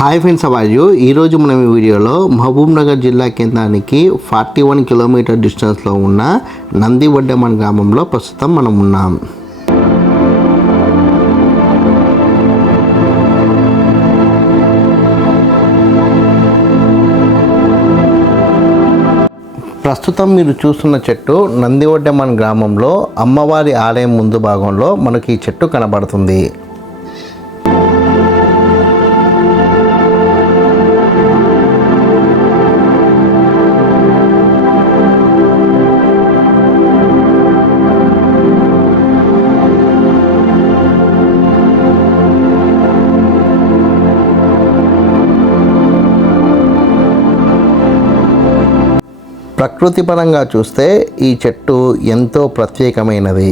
Hi friends, అవాజు ఈరోజు మనం ఈ వీడియోలో మహబూబ్ నగర్ జిల్లా కేంద్రానికి 41 కిలోమీటర్ డిస్టెన్స్లో ఉన్న నందివడ్డెమన్ గ్రామంలో ప్రస్తుతం మనం ఉన్నాం. ప్రస్తుతం మీరు చూస్తున్న చెట్టు నందివడ్డెమన్ గ్రామంలో అమ్మవారి ఆలయం ముందు భాగంలో మనకి ఈ చెట్టు కనబడుతుంది. ప్రకృతి పరంగా చూస్తే ఈ చెట్టు ఎంతో ప్రత్యేకమైనది.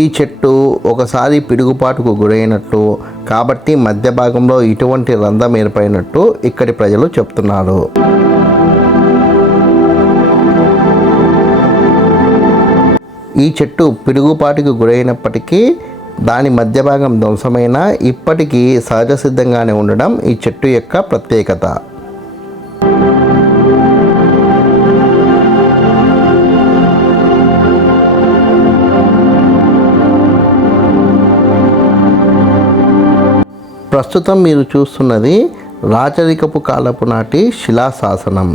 ఈ చెట్టు ఒకసారి పిడుగుపాటుకు గురైనట్టు, కాబట్టి మధ్య భాగంలో ఇటువంటి రంధ్రం ఏర్పడినట్టు ఇక్కడి ప్రజలు చెప్తున్నారు. ఈ చెట్టు పిడుగుపాటుకు గురైనప్పటికీ దాని మధ్య భాగం ధ్వంసమైన ఇప్పటికీ సహజ సిద్ధంగానే ఉండడం ఈ చెట్టు యొక్క ప్రత్యేకత. ప్రస్తుతం మీరు చూస్తున్నది రాచరికపు కాలపు నాటి శిలాశాసనం.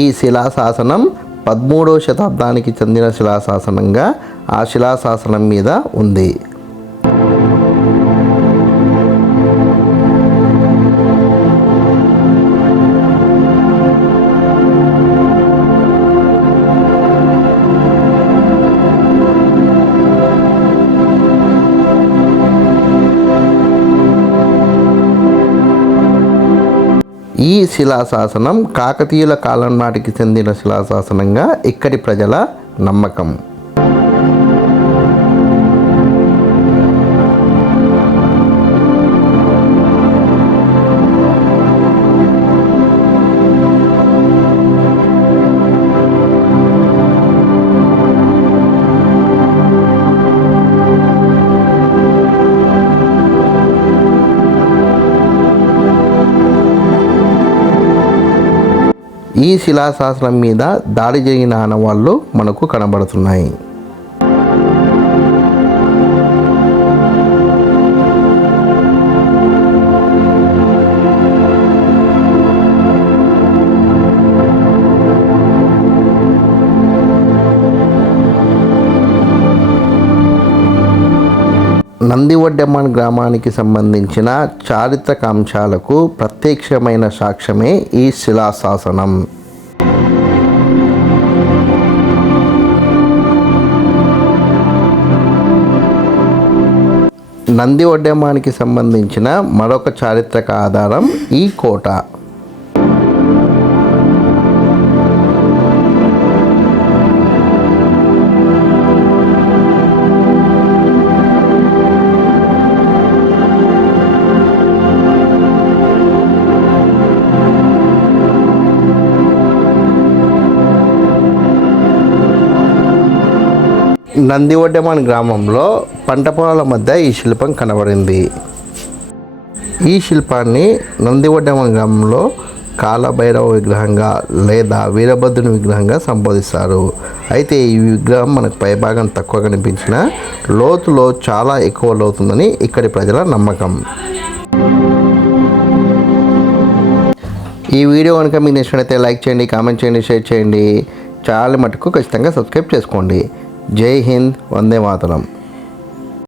ఈ శిలాశాసనం 13వ శతాబ్దానికి చెందిన శిలాశాసనంగా ఆ శిలాశాసనం మీద ఉంది. ఈ శిలాశాసనం కాకతీయుల కాలం నాటికి చెందిన శిలాశాసనంగా ఇక్కడి ప్రజల నమ్మకం. ఈ శిలాశాసనం మీద దాడి జరిగిన ఆనవాళ్ళు మనకు కనబడుతున్నాయి. నందివడ్డెమన్ గ్రామానికి సంబంధించిన చారిత్రక అంశాలకు ప్రత్యక్షమైన సాక్ష్యమే ఈ శిలాశాసనం. నందివడ్డెమానికి సంబంధించిన మరొక చారిత్రక ఆధారం ఈ కోట. నందివడ్డెమన్ గ్రామంలో పంట పొలాల మధ్య ఈ శిల్పం కనబడింది. ఈ శిల్పాన్ని నందివడ్డెమన్ గ్రామంలో కాలభైరవ విగ్రహంగా లేదా వీరభద్రుని విగ్రహంగా సంబోధిస్తారు. అయితే ఈ విగ్రహం మనకు పైభాగం తక్కువ కనిపించిన లోతులో చాలా ఎక్కువ లోతుందని ఇక్కడి ప్రజల నమ్మకం. ఈ వీడియో కనుక మీకు నచ్చినట్లయితే లైక్ చేయండి, కామెంట్ చేయండి, షేర్ చేయండి. చాలా మటుకు ఖచ్చితంగా సబ్స్క్రైబ్ చేసుకోండి. జై హింద్, వందే మాతరం.